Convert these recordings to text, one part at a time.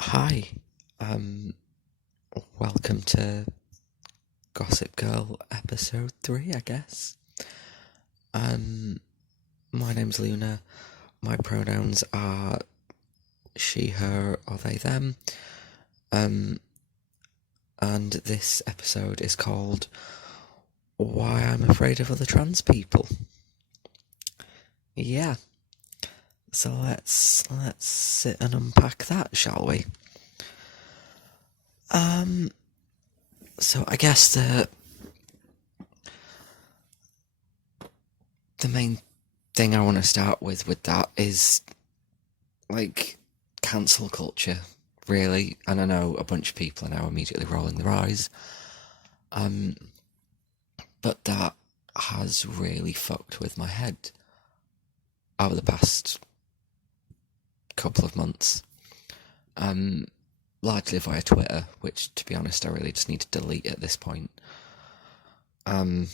Hi, um, welcome to Gossip Girl episode 3, I guess. Um, my name's Luna. My pronouns are she, her, or they, them. Um, and this episode is called Why I'm Afraid of Other Trans People. Yeah, so let's sit and unpack that, shall we? Um, so I guess the main thing I want to start with that is like cancel culture, really. And I know a bunch of people are now immediately rolling their eyes. But that has really fucked with my head over the past couple of months. Largely via Twitter, which to be honest I really just need to delete at this point. And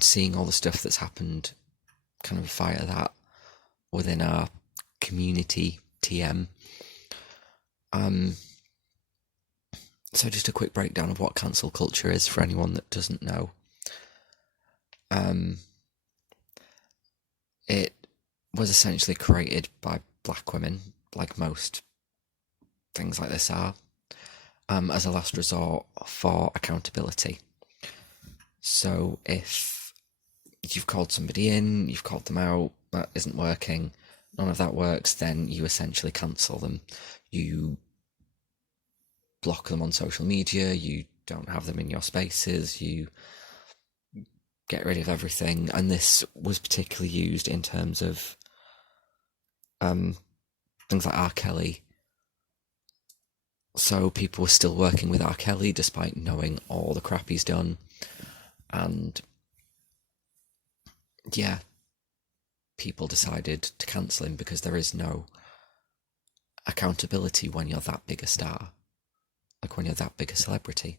seeing all the stuff that's happened kind of via that within our community TM. So just a quick breakdown of what cancel culture is for anyone that doesn't know. It was essentially created by black women, like most things like this are, as a last resort for accountability. So if you've called somebody in, you've called them out, that isn't working, none of that works, then you essentially cancel them. You block them on social media, you don't have them in your spaces, you get rid of everything. And this was particularly used in terms of things like R. Kelly. So people were still working with R. Kelly despite knowing all the crap he's done. And yeah, people decided to cancel him because there is no accountability when you're that big a star, like when you're that big a celebrity.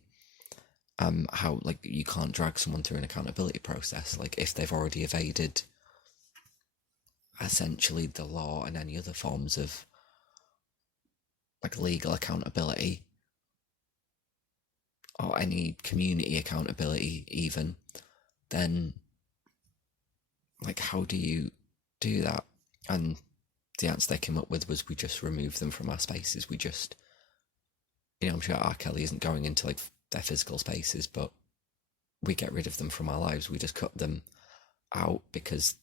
How, like, you can't drag someone through an accountability process, like if they've already evaded essentially the law and any other forms of like legal accountability or any community accountability even, then like how do you do that? And the answer they came up with was we just remove them from our spaces. We just, I'm sure R. Kelly isn't going into like their physical spaces, but we get rid of them from our lives. We just cut them out because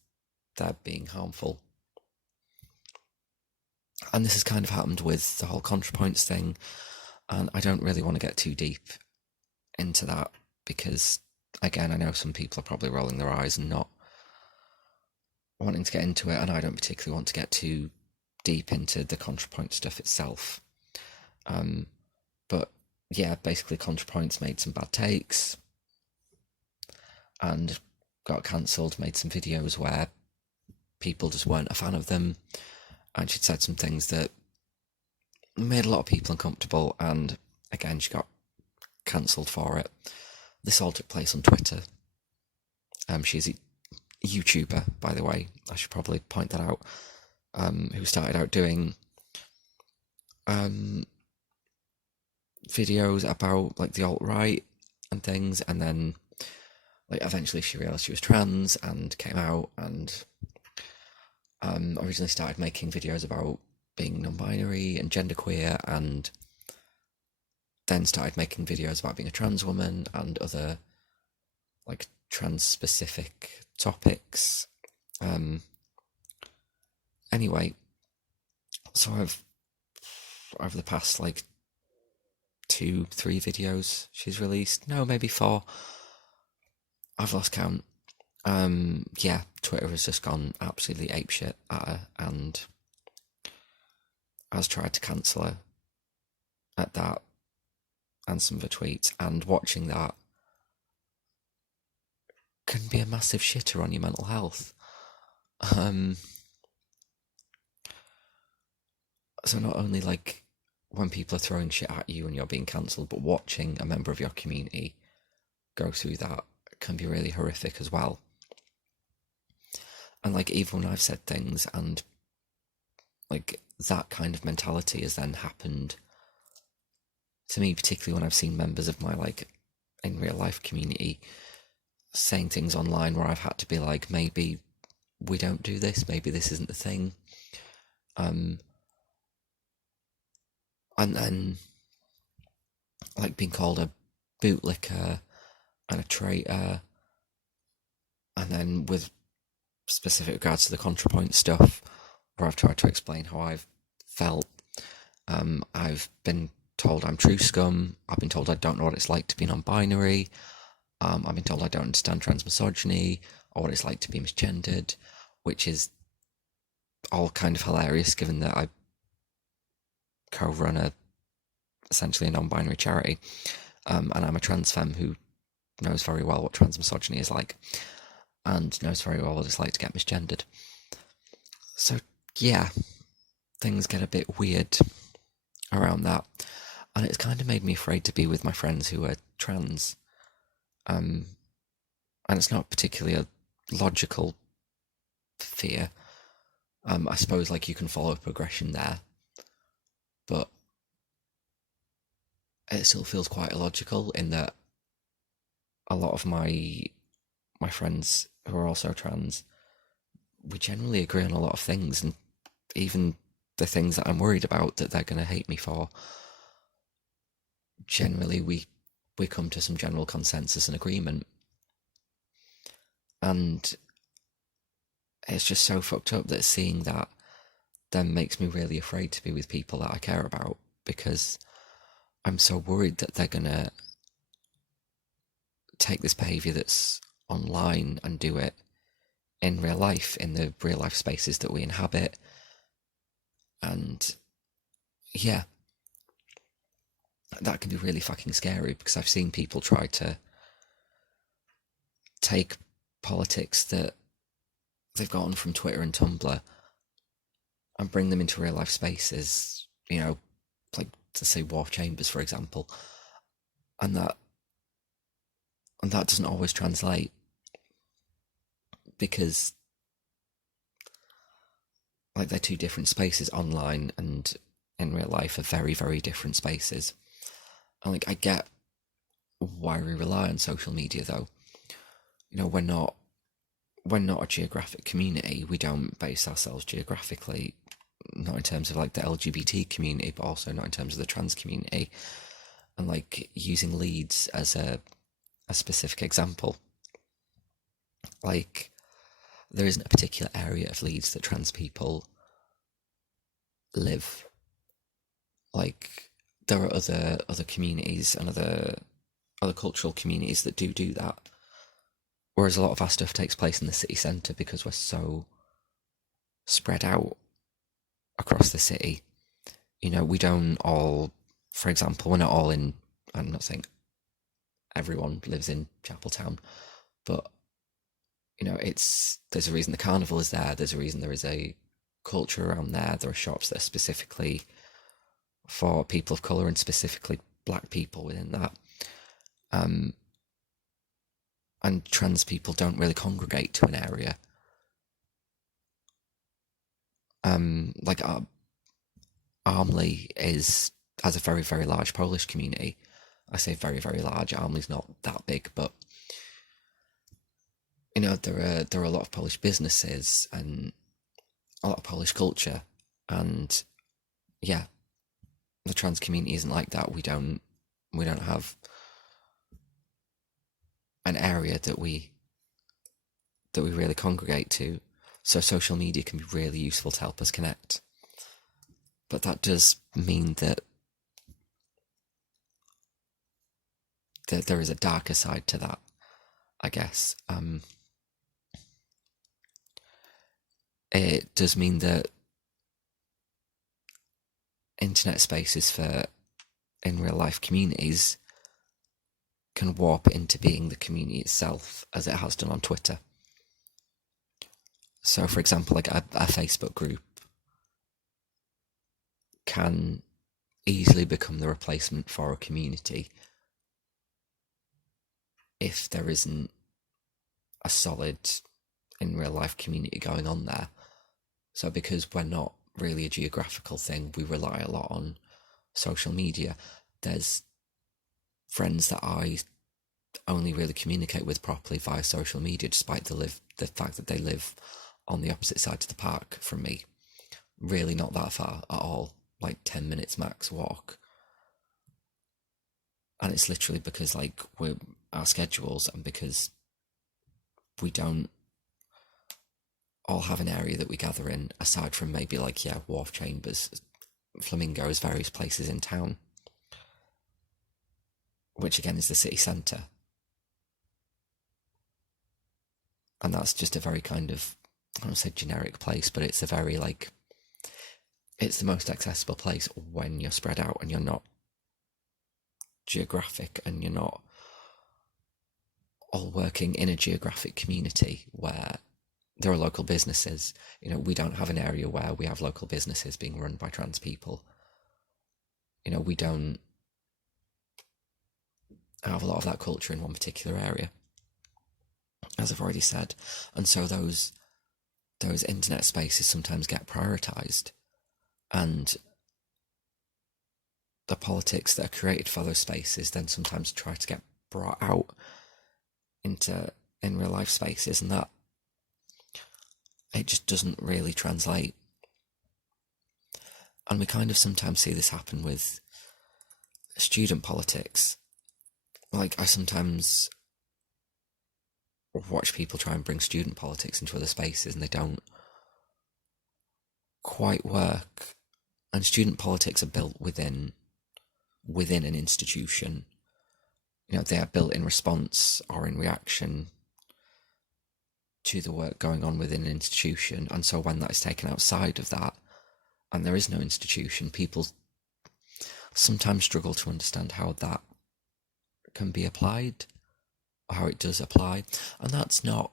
they're being harmful. And this has kind of happened with the whole contrapoints thing. And I don't really want to get too deep into that because, again, I know some people are probably rolling their eyes and not wanting to get into it. And I don't particularly want to get too deep into the contrapoint stuff itself. But yeah, basically, contrapoints made some bad takes and got cancelled, made some videos where people just weren't a fan of them. And she'd said some things that made a lot of people uncomfortable. And again, she got cancelled for it. This all took place on Twitter. She's a YouTuber, by the way. I should probably point that out. Who started out doing videos about like the alt-right and things, and then like eventually she realised she was trans and came out, and originally started making videos about being non-binary and genderqueer, and then started making videos about being a trans woman and other like trans specific topics. Anyway, so I've over the past like 2-3 videos she's released, no, maybe 4, I've lost count. Yeah, Twitter has just gone absolutely apeshit at her and has tried to cancel her at that and some of her tweets, and watching that can be a massive shitter on your mental health. So not only like when people are throwing shit at you and you're being cancelled, but watching a member of your community go through that can be really horrific as well. And like even when I've said things and like that kind of mentality has then happened to me, particularly when I've seen members of my like in real life community saying things online where I've had to be like, maybe we don't do this, maybe this isn't the thing. And then like being called a bootlicker and a traitor, and then with specific regards to the contrapoint stuff, where I've tried to explain how I've felt. I've been told I'm true scum. I've been told I don't know what it's like to be non-binary. I've been told I don't understand transmisogyny or what it's like to be misgendered, which is all kind of hilarious given that I co-run essentially a non-binary charity, and I'm a trans femme who knows very well what transmisogyny is like and knows very well what it's like to get misgendered. So yeah, things get a bit weird around that, and it's kind of made me afraid to be with my friends who are trans. And it's not particularly a logical fear. I suppose like you can follow a progression there, but it still feels quite illogical in that a lot of my friends who are also trans, we generally agree on a lot of things, and even the things that I'm worried about that they're going to hate me for, generally we come to some general consensus and agreement. And it's just so fucked up that seeing that then makes me really afraid to be with people that I care about, because I'm so worried that they're gonna take this behaviour that's online and do it in real life, in the real life spaces that we inhabit. And yeah, that can be really fucking scary, because I've seen people try to take politics that they've gotten from Twitter and Tumblr and bring them into real life spaces, you know, like to say Wharf Chambers, for example, and that doesn't always translate, because like they're two different spaces. Online and in real life are very, very different spaces. And like I get why we rely on social media, though. You know, we're not a geographic community. We don't base ourselves geographically, not in terms of like the LGBT community, but also not in terms of the trans community. And like using Leeds as a specific example, like there isn't a particular area of Leeds that trans people live. Like there are other communities and other cultural communities that do that. Whereas a lot of our stuff takes place in the city centre because we're so spread out across the city. You know, we don't all, for example, we're not all in, I'm not saying everyone lives in Chapeltown, but you know, there's a reason the carnival is there. There's a reason there is a culture around there. There are shops that are specifically for people of colour and specifically black people within that. And trans people don't really congregate to an area. Like Armley has a very, very large Polish community. I say very, very large. Armley's not that big, but you know, there are a lot of Polish businesses and a lot of Polish culture, and yeah, the trans community isn't like that. We don't have an area that we really congregate to. So social media can be really useful to help us connect. But that does mean that there is a darker side to that, I guess. It does mean that internet spaces for in real life communities can warp into being the community itself, as it has done on Twitter. So, for example, like a Facebook group can easily become the replacement for a community if there isn't a solid in real life community going on there. So because we're not really a geographical thing. We rely a lot on social media. There's friends that I only really communicate with properly via social media, despite the fact that they live on the opposite side of the park from me. Really not that far at all, like 10 minutes max walk. And it's literally because like we're our schedules, and because we don't all have an area that we gather in, aside from maybe like, yeah, Wharf Chambers, Flamingos, various places in town, which again is the city centre. And that's just a very kind of, I don't say generic place, but it's a very like, it's the most accessible place when you're spread out and you're not geographic, and you're not all working in a geographic community where there are local businesses. You know, we don't have an area where we have local businesses being run by trans people. You know, we don't have a lot of that culture in one particular area, as I've already said. And so those internet spaces sometimes get prioritised, and the politics that are created for those spaces then sometimes try to get brought out in real life spaces, and that it just doesn't really translate. And we kind of sometimes see this happen with student politics. Like, I sometimes watch people try and bring student politics into other spaces, and they don't quite work. And student politics are built within an institution. You know, they are built in response or in reaction to the work going on within an institution. And so when that is taken outside of that, and there is no institution, people sometimes struggle to understand how that can be applied, or how it does apply. And that's not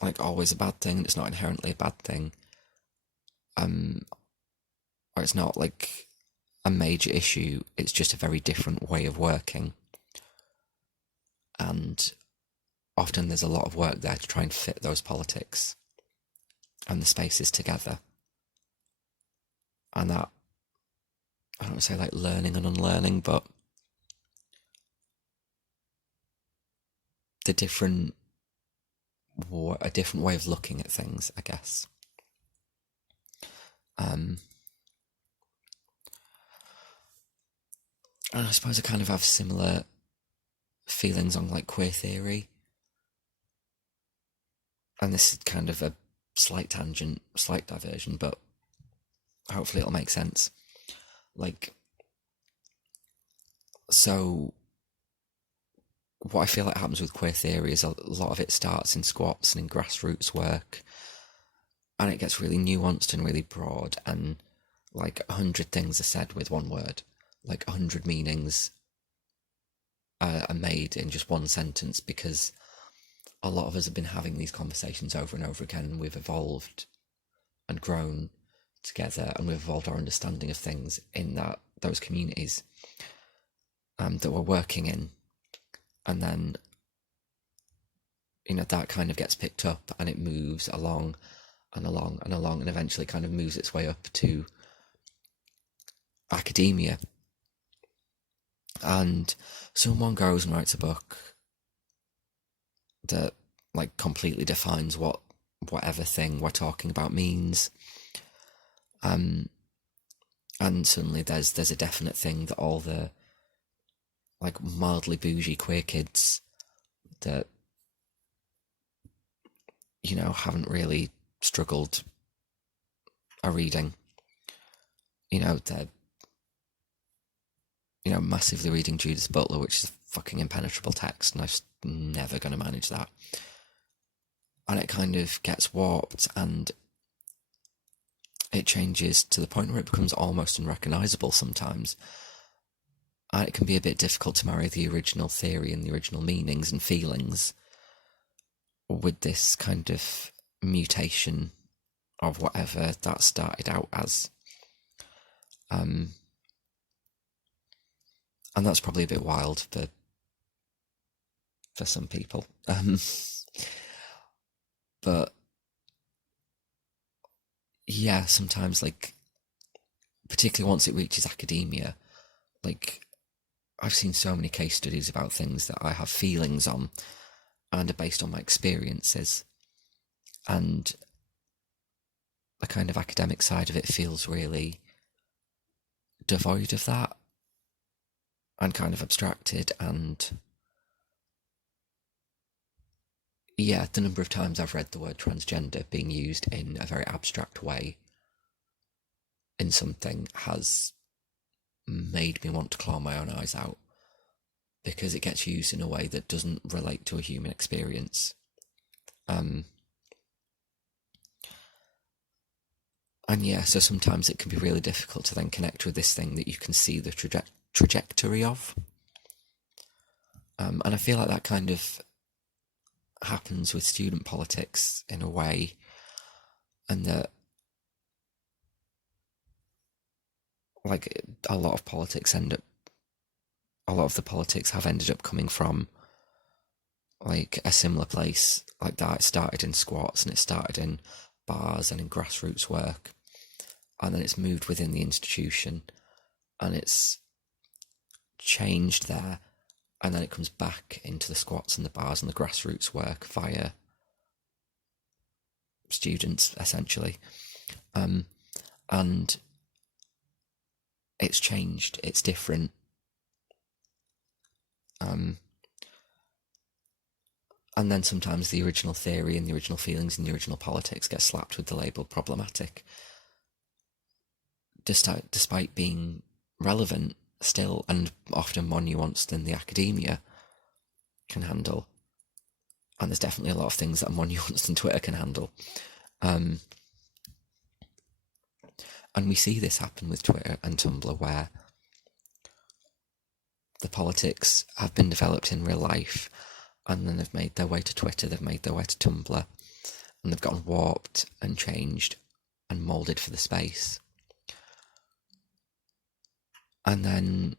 like always a bad thing, it's not inherently a bad thing. Or it's not like a major issue, it's just a very different way of working. And often there's a lot of work there to try and fit those politics and the spaces together. And that, I don't want to say like learning and unlearning, but a different way of looking at things, I guess. And I suppose I kind of have similar feelings on like queer theory. And this is kind of a slight tangent, slight diversion, but hopefully it'll make sense. Like, so what I feel like happens with queer theory is a lot of it starts in squats and in grassroots work, and it gets really nuanced and really broad, and like 100 things are said with one word, like 100 meanings are made in just one sentence, because a lot of us have been having these conversations over and over again, and we've evolved and grown together, and we've evolved our understanding of things in those communities that we're working in. And then, you know, that kind of gets picked up, and it moves along and along and along, and eventually kind of moves its way up to academia. And someone goes and writes a book that like completely defines what whatever thing we're talking about means, and suddenly there's a definite thing that all the like mildly bougie queer kids that, you know, haven't really struggled are reading. You know, they're, you know, massively reading Judith Butler, which is a fucking impenetrable text, and I'm just never going to manage that. And it kind of gets warped, and it changes to the point where it becomes almost unrecognisable sometimes. And it can be a bit difficult to marry the original theory and the original meanings and feelings with this kind of mutation of whatever that started out as. And that's probably a bit wild for some people. But yeah, sometimes, like, particularly once it reaches academia, like, I've seen so many case studies about things that I have feelings on and are based on my experiences, and the kind of academic side of it feels really devoid of that and kind of abstracted. And yeah, the number of times I've read the word transgender being used in a very abstract way in something has made me want to claw my own eyes out, because it gets used in a way that doesn't relate to a human experience. Um, and yeah, so sometimes it can be really difficult to then connect with this thing that you can see the trajectory of. And I feel like that kind of happens with student politics in a way, and that, like, a lot of politics end up, a lot of the politics have ended up coming from like a similar place like that. It started in squats and it started in bars and in grassroots work, and then it's moved within the institution and it's changed there, and then it comes back into the squats and the bars and the grassroots work via students, essentially. And it's changed, it's different. Um, and then sometimes the original theory and the original feelings and the original politics get slapped with the label problematic, despite being relevant still, and often more nuanced than the academia can handle. And there's definitely a lot of things that are more nuanced than Twitter can handle. And we see this happen with Twitter and Tumblr, where the politics have been developed in real life, and then they've made their way to Twitter, they've made their way to Tumblr, and they've gotten warped and changed and moulded for the space. And then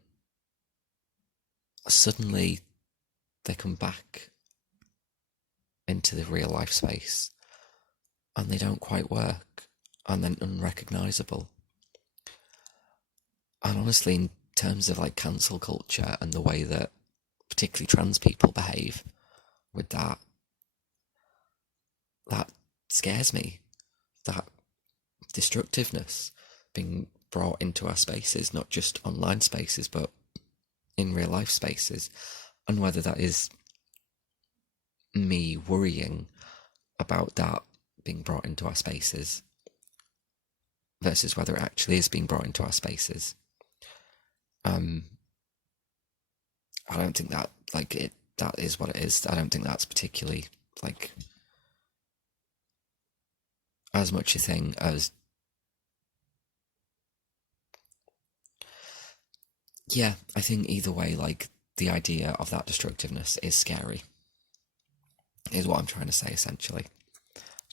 suddenly they come back into the real life space and they don't quite work, and then unrecognisable. And honestly, in terms of like cancel culture and the way that particularly trans people behave with that, that scares me. That destructiveness being brought into our spaces, not just online spaces, but in real life spaces. And whether that is me worrying about that being brought into our spaces versus whether it actually is being brought into our spaces. I don't think that, like, it, that is what it is. I don't think that's particularly like as much a thing as, yeah, I think either way, like, the idea of that destructiveness is scary, is what I'm trying to say, essentially.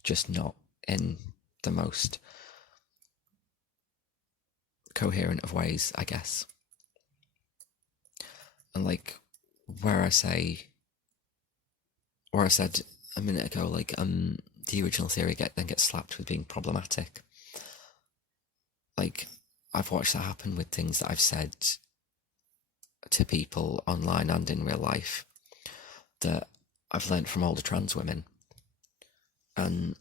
Just not in the most coherent of ways, I guess. And like, where I say, where I said a minute ago, like, the original theory then gets slapped with being problematic. Like, I've watched that happen with things that I've said to people online and in real life that I've learned from older trans women. And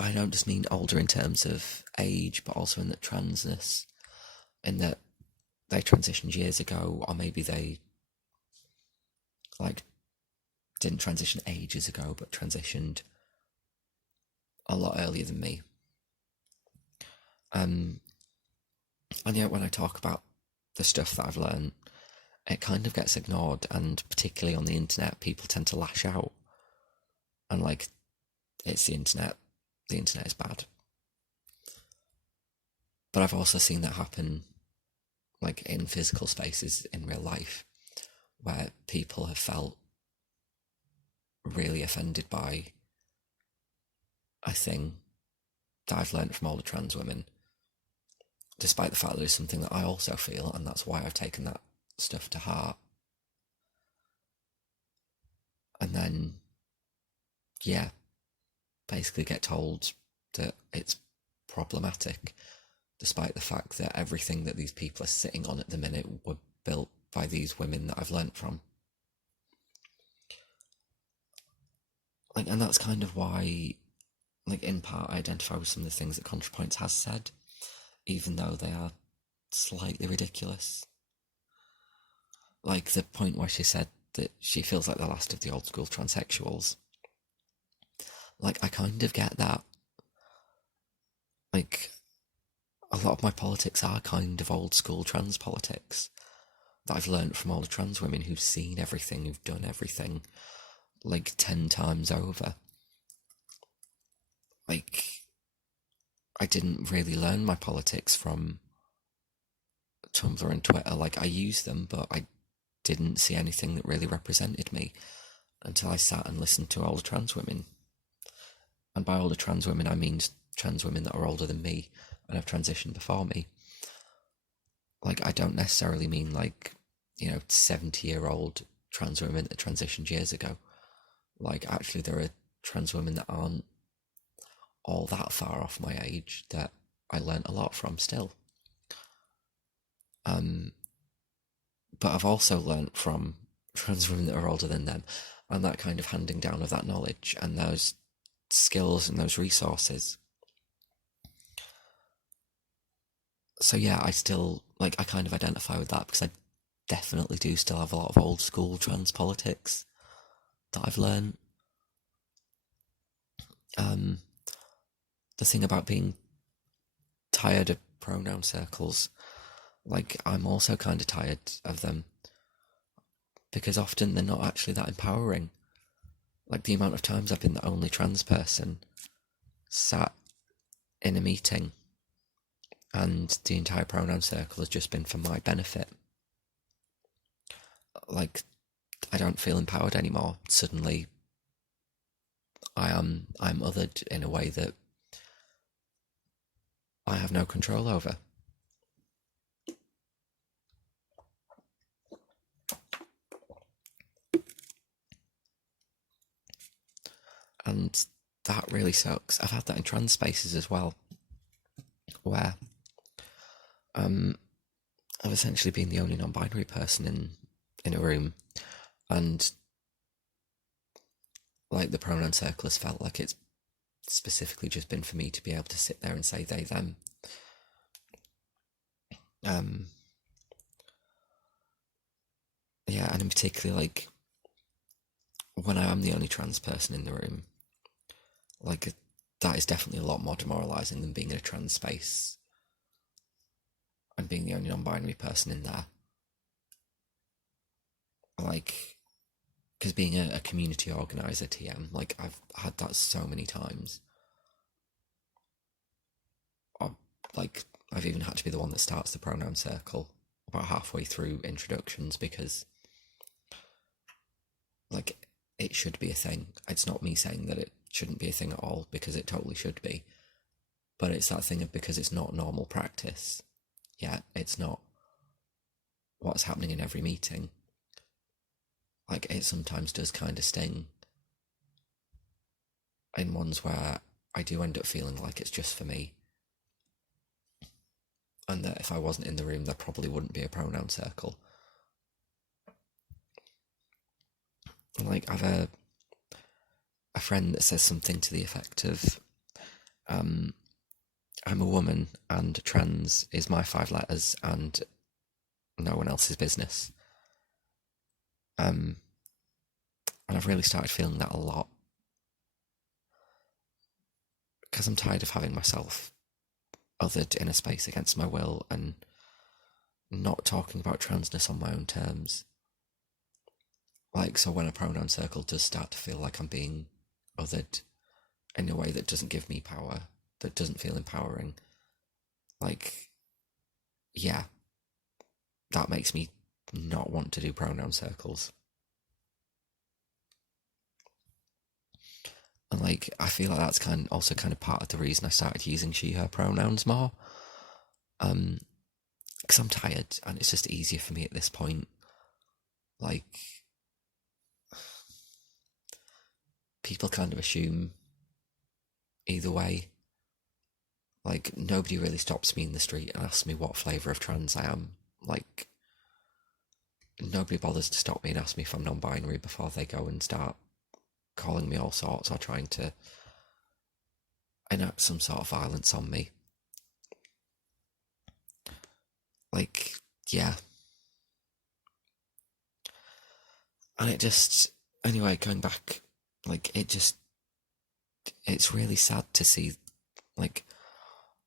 I don't just mean older in terms of age, but also in that transness, in that they transitioned years ago, or maybe they like didn't transition ages ago, but transitioned a lot earlier than me. And yet when I talk about the stuff that I've learned, it kind of gets ignored, and particularly on the internet, people tend to lash out. And like, it's the internet is bad. But I've also seen that happen like in physical spaces in real life, where people have felt really offended by a thing that I've learned from older trans women, despite the fact that it's something that I also feel, and that's why I've taken that stuff to heart. And then, yeah, basically get told that it's problematic, despite the fact that everything that these people are sitting on at the minute were built by these women that I've learnt from. Like, and that's kind of why, like, in part, I identify with some of the things that ContraPoints has said, even though they are slightly ridiculous. Like the point where she said that she feels like the last of the old school transsexuals. Like, I kind of get that. Like, a lot of my politics are kind of old school trans politics that I've learnt from all the trans women who've seen everything, who've done everything, like 10 times over. Like, I didn't really learn my politics from Tumblr and Twitter. Like, I used them, but I didn't see anything that really represented me until I sat and listened to older trans women. And by older trans women, I mean trans women that are older than me and have transitioned before me. Like, I don't necessarily mean, like, 70-year-old trans women that transitioned years ago. Like, actually, there are trans women that aren't all that far off my age that I learnt a lot from still. But I've also learnt from trans women that are older than them, and that kind of handing down of that knowledge and those skills and those resources. So yeah, I still, like, I kind of identify with that because I definitely do still have a lot of old school trans politics that I've learned. The thing about being tired of pronoun circles, like, I'm also kind of tired of them because often they're not actually that empowering. Like, the amount of times I've been the only trans person sat in a meeting and the entire pronoun circle has just been for my benefit. Like, I don't feel empowered anymore. Suddenly, I'm othered in a way that I have no control over. And that really sucks. I've had that in trans spaces as well, where I've essentially been the only non-binary person in a room, and like, the pronoun circle has felt like it's specifically just been for me to be able to sit there and say they, them. Yeah, and in particular, like, when I am the only trans person in the room, like, that is definitely a lot more demoralising than being in a trans space and being the only non-binary person in there. Like, because being a community organiser, TM, like, I've had that so many times. Like, I've even had to be the one that starts the pronoun circle about halfway through introductions because, like, it should be a thing. It's not me saying that it shouldn't be a thing at all, because it totally should be. But it's that thing of, because it's not normal practice. Yeah, it's not what's happening in every meeting. Like, it sometimes does kind of sting in ones where I do end up feeling like it's just for me. And that if I wasn't in the room, there probably wouldn't be a pronoun circle. Like, I've a friend that says something to the effect of, I'm a woman and trans is my 5 letters and no one else's business. And I've really started feeling that a lot, because I'm tired of having myself othered in a space against my will and not talking about transness on my own terms. Like, so when a pronoun circle does start to feel like I'm being othered in a way that doesn't give me power, that doesn't feel empowering, like, yeah, that makes me not want to do pronoun circles. And, like, I feel like that's also kind of part of the reason I started using she, her pronouns more. Because I'm tired and it's just easier for me at this point. Like, people kind of assume either way. Like, nobody really stops me in the street and asks me what flavour of trans I am. Like, nobody bothers to stop me and ask me if I'm non-binary before they go and start calling me all sorts or trying to enact some sort of violence on me. Like, yeah. And it just, anyway, going back, like, it's really sad to see, like,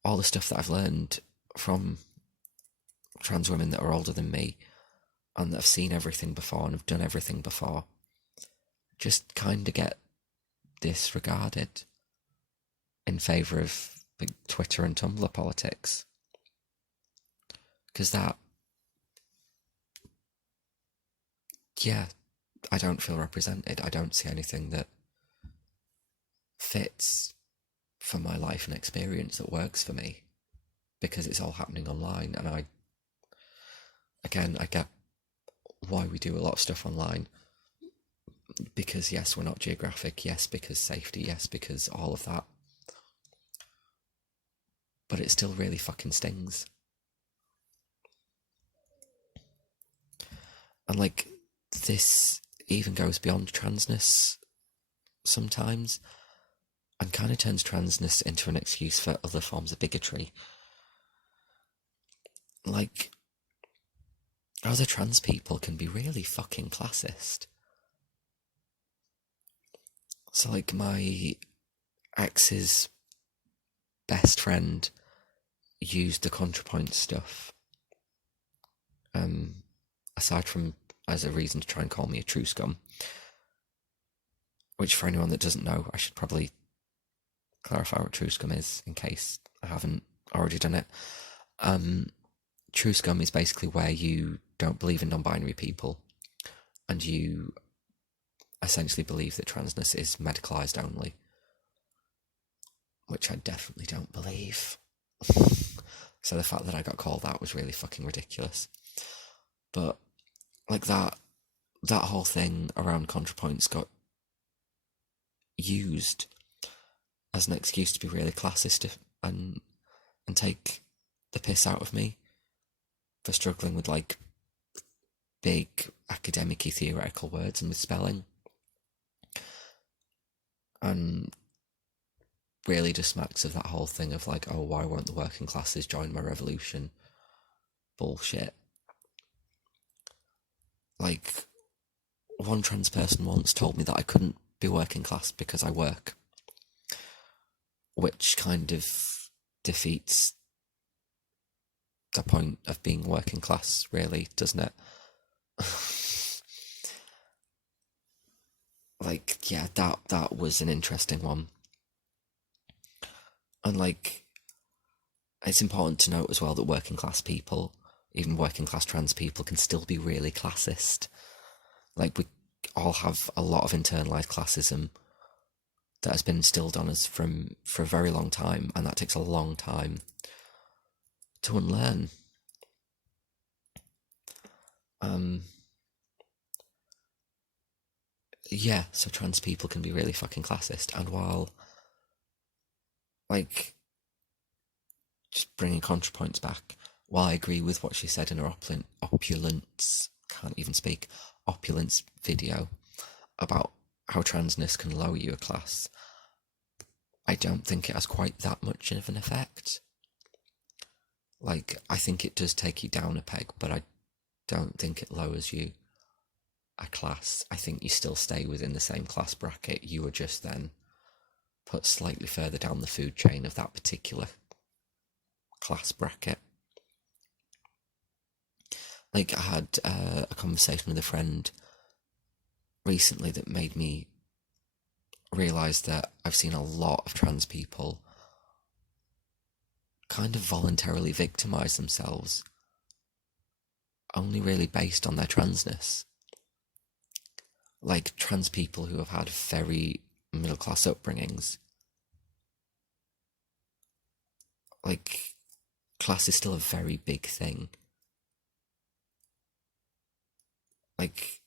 all the stuff that I've learned from trans women that are older than me and that have seen everything before and have done everything before just kind of get disregarded in favour of like Twitter and Tumblr politics. Because yeah, I don't feel represented. I don't see anything that fits for my life and experience that works for me because it's all happening online. And I get why we do a lot of stuff online, because yes, we're not geographic, yes, because safety, yes, because all of that, but it still really fucking stings. And like, this even goes beyond transness sometimes and kind of turns transness into an excuse for other forms of bigotry. Like, other trans people can be really fucking classist. So like, my ex's best friend used the contrapoints stuff, aside from as a reason to try and call me a true scum, which for anyone that doesn't know, I should probably clarify what true scum is in case I haven't already done it. True scum is basically where you don't believe in non-binary people and you essentially believe that transness is medicalised only, which I definitely don't believe. So the fact that I got called that was really fucking ridiculous. But like, that whole thing around contrapoints got used as an excuse to be really classist and take the piss out of me for struggling with like big academic-y theoretical words and with spelling, and really just smacks of that whole thing of like, oh, why won't the working classes join my revolution bullshit. Like, one trans person once told me that I couldn't be working class because I work, which kind of defeats the point of being working class, really, doesn't it? Like, yeah, that was an interesting one. And like, it's important to note as well that working class people, even working class trans people, can still be really classist. Like, we all have a lot of internalized classism that has been instilled on us for a very long time, and that takes a long time to unlearn. Yeah, so trans people can be really fucking classist, and while, like, just bringing contrapoints back, while I agree with what she said in her opulence, can't even speak, opulence video about how transness can lower you a class, I don't think it has quite that much of an effect. Like, I think it does take you down a peg, but I don't think it lowers you a class. I think you still stay within the same class bracket. You were just then put slightly further down the food chain of that particular class bracket. Like, I had a conversation with a friend recently that made me realise that I've seen a lot of trans people kind of voluntarily victimise themselves, only really based on their transness. Like, trans people who have had very middle class upbringings. Like, class is still a very big thing. Like,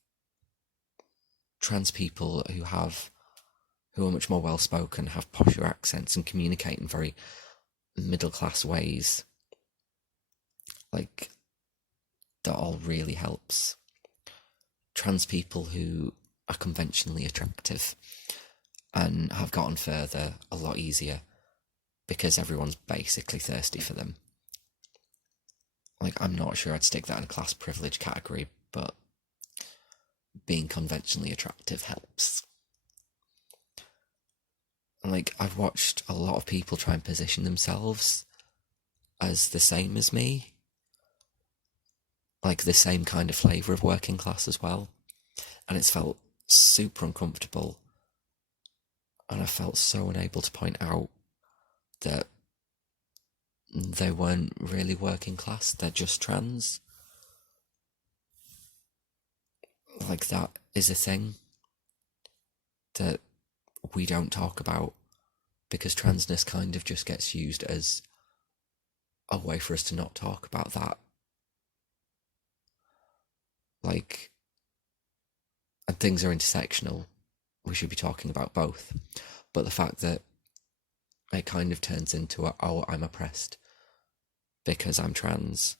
trans people who are much more well spoken, have posher accents and communicate in very middle class ways, like, that all really helps. Trans people who are conventionally attractive and have gotten further a lot easier because everyone's basically thirsty for them. Like, I'm not sure I'd stick that in a class privilege category, but being conventionally attractive helps. And, like, I've watched a lot of people try and position themselves as the same as me, like the same kind of flavour of working class as well, and it's felt super uncomfortable, and I felt so unable to point out that they weren't really working class, they're just trans. Like, that is a thing that we don't talk about, because transness kind of just gets used as a way for us to not talk about that. Like, and things are intersectional, we should be talking about both. But the fact that it kind of turns into a, oh, I'm oppressed because I'm trans,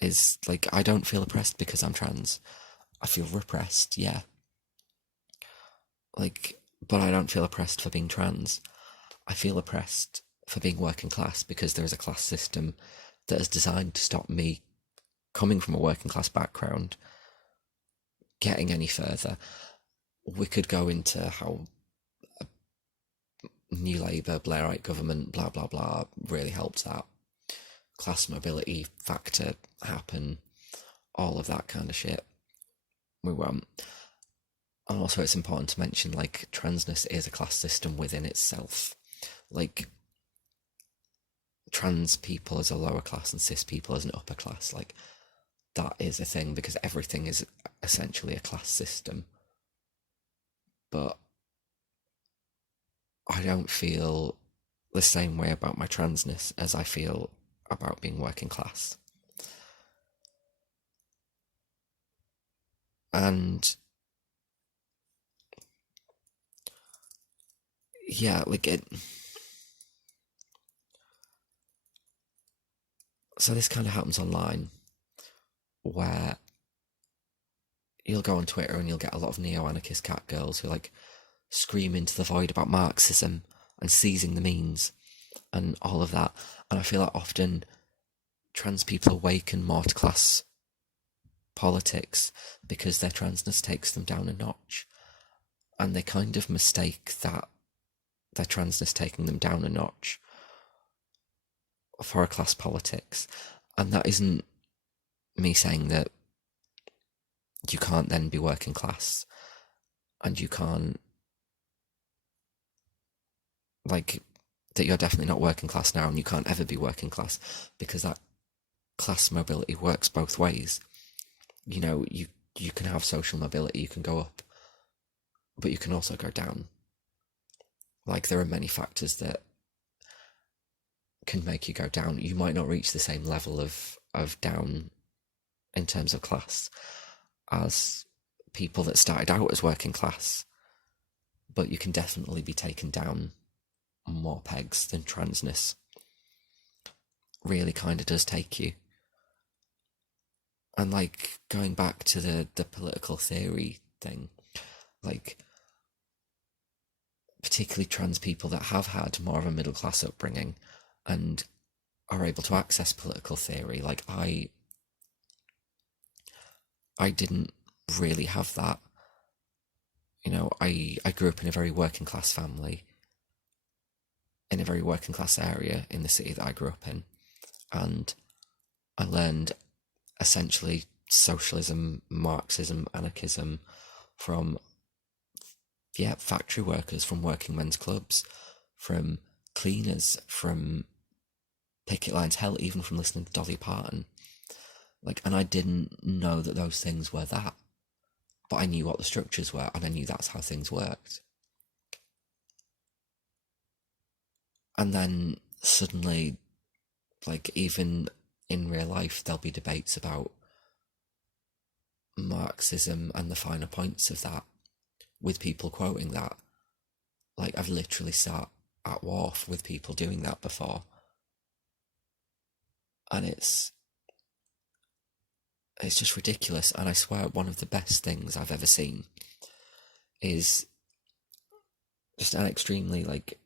is like, I don't feel oppressed because I'm trans. I feel repressed, yeah. Like, but I don't feel oppressed for being trans. I feel oppressed for being working class because there is a class system that is designed to stop me, coming from a working class background, getting any further. We could go into how New Labour, Blairite government, blah blah blah, really helped that class mobility factor happen, all of that kind of shit. We won't. And also, it's important to mention, like, transness is a class system within itself. Like, trans people as a lower class and cis people as an upper class, like, that is a thing, because everything is essentially a class system. But I don't feel the same way about my transness as I feel about being working class. And yeah, like, it. So this kind of happens online, where you'll go on Twitter and you'll get a lot of neo-anarchist cat girls who, like, scream into the void about Marxism and seizing the means and all of that. And I feel like often trans people awaken more to class politics because their transness takes them down a notch, and they kind of mistake that their transness taking them down a notch for a class politics. And that isn't me saying that you can't then be working class, and you can't, like, that you're definitely not working class now and you can't ever be working class, because that class mobility works both ways. You know, you can have social mobility, you can go up, but you can also go down. Like, there are many factors that can make you go down. You might not reach the same level of down in terms of class as people that started out as working class, but you can definitely be taken down more pegs than transness really kind of does take you. And, like, going back to the political theory thing, like, particularly trans people that have had more of a middle class upbringing and are able to access political theory, like, I didn't really have that. You know, I grew up in a very working class family, in a very working class area in the city that I grew up in, and I learned essentially socialism, Marxism, anarchism from, yeah, factory workers, from working men's clubs, from cleaners, from picket lines, hell, even from listening to Dolly Parton. Like, and I didn't know that those things were that, but I knew what the structures were, and I knew that's how things worked. And then suddenly, like, even in real life, there'll be debates about Marxism and the finer points of that, with people quoting that. Like, I've literally sat at war with people doing that before, and it's just ridiculous. And I swear, one of the best things I've ever seen is just an extremely like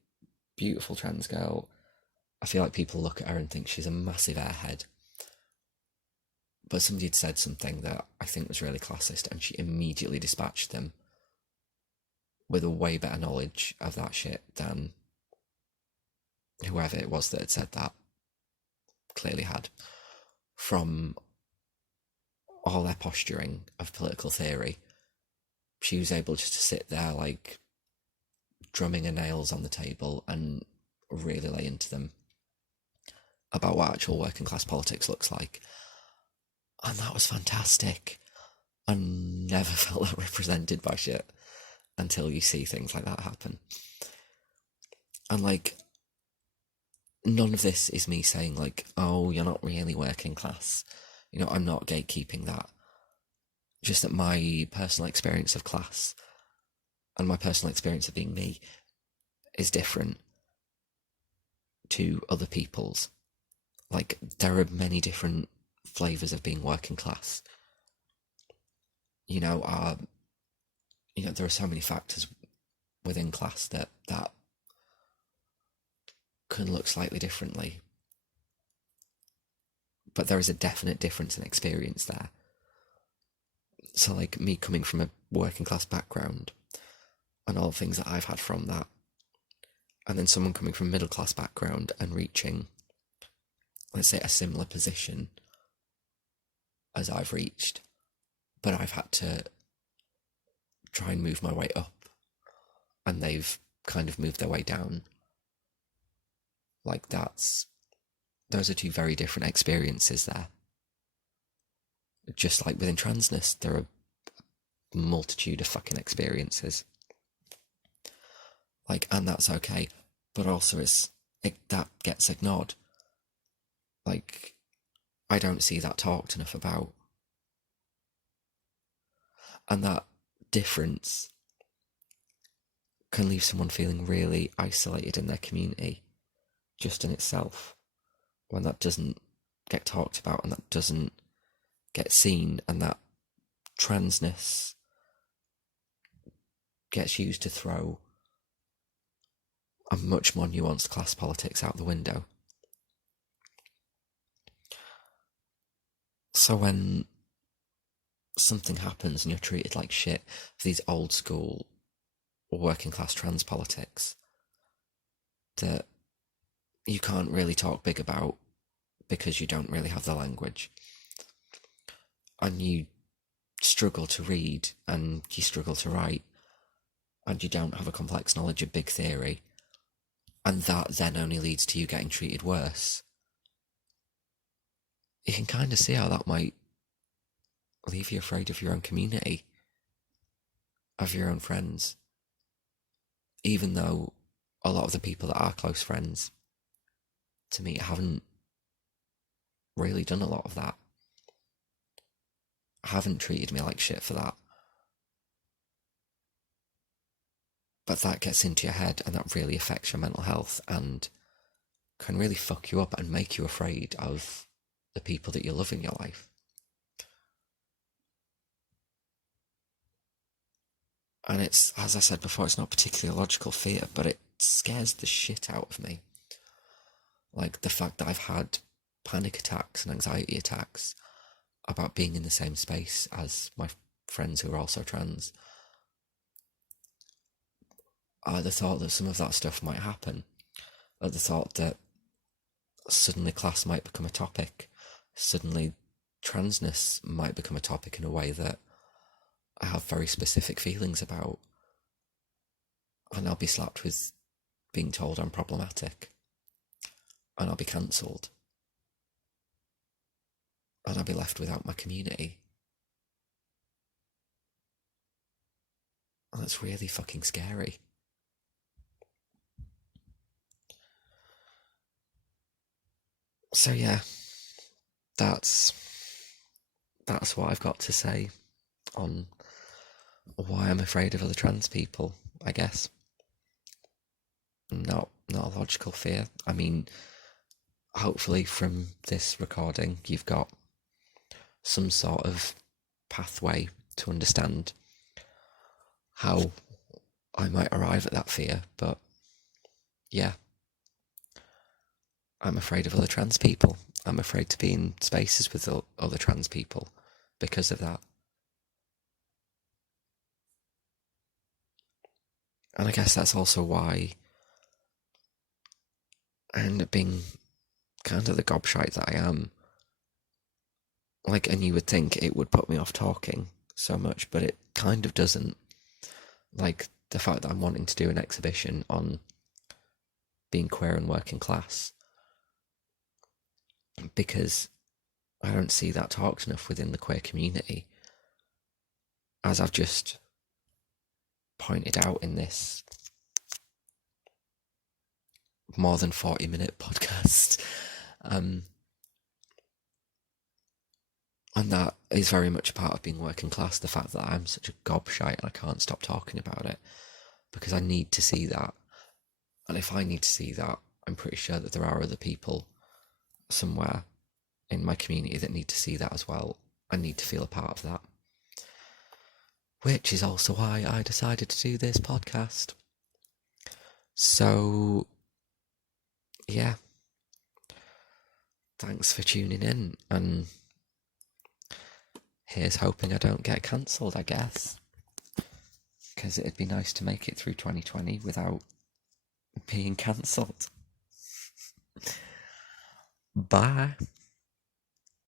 beautiful trans girl. I feel like people look at her and think she's a massive airhead, but somebody had said something that I think was really classist, and she immediately dispatched them with a way better knowledge of that shit than whoever it was that had said that clearly had, from all their posturing of political theory. She was able just to sit there like drumming her nails on the table and really lay into them about what actual working class politics looks like. And that was fantastic. I never felt that represented by shit until you see things like that happen. And like, none of this is me saying like, oh, you're not really working class. You know, I'm not gatekeeping that. Just that my personal experience of class and my personal experience of being me is different to other people's. Like, there are many different flavours of being working class. You know, there are so many factors within class that can look slightly differently. But there is a definite difference in experience there. So, like, me coming from a working class background and all the things that I've had from that, and then someone coming from a middle class background and reaching, let's say, a similar position as I've reached, but I've had to try and move my way up, and they've kind of moved their way down. Like, those are two very different experiences there. Just like within transness, there are a multitude of fucking experiences. Like, and that's okay, but also that gets ignored. Like, I don't see that talked enough about. And that difference can leave someone feeling really isolated in their community just in itself, when that doesn't get talked about and that doesn't get seen, and that transness gets used to throw a much more nuanced class politics out the window. So when something happens and you're treated like shit for these old school working class trans politics that you can't really talk big about because you don't really have the language, and you struggle to read and you struggle to write, and you don't have a complex knowledge of big theory, and that then only leads to you getting treated worse, you can kind of see how that might leave you afraid of your own community, of your own friends, even though a lot of the people that are close friends to me haven't really done a lot of that, haven't treated me like shit for that. But that gets into your head, and that really affects your mental health and can really fuck you up and make you afraid of the people that you love in your life. And it's, as I said before, it's not particularly a logical fear, but it scares the shit out of me. Like, the fact that I've had panic attacks and anxiety attacks about being in the same space as my friends who are also trans. The thought that some of that stuff might happen, the thought that suddenly class might become a topic, suddenly transness might become a topic in a way that I have very specific feelings about, and I'll be slapped with being told I'm problematic, and I'll be cancelled, and I'll be left without my community. And that's really fucking scary. So yeah, that's what I've got to say on why I'm afraid of other trans people, I guess. Not not a logical fear. I mean, hopefully from this recording, you've got some sort of pathway to understand how I might arrive at that fear, but yeah, I'm afraid of other trans people. I'm afraid to be in spaces with other trans people because of that. And I guess that's also why I end up being kind of the gobshite that I am. Like, and you would think it would put me off talking so much, but it kind of doesn't. Like, the fact that I'm wanting to do an exhibition on being queer and working class, because I don't see that talked enough within the queer community, as I've just pointed out in this more than 40-minute podcast. And that is very much a part of being working class, the fact that I'm such a gobshite and I can't stop talking about it, because I need to see that. And if I need to see that, I'm pretty sure that there are other people somewhere in my community that need to see that as well. I need to feel a part of that. Which is also why I decided to do this podcast. So, yeah. Thanks for tuning in, and here's hoping I don't get cancelled, I guess. Because it'd be nice to make it through 2020 without being cancelled. Bye.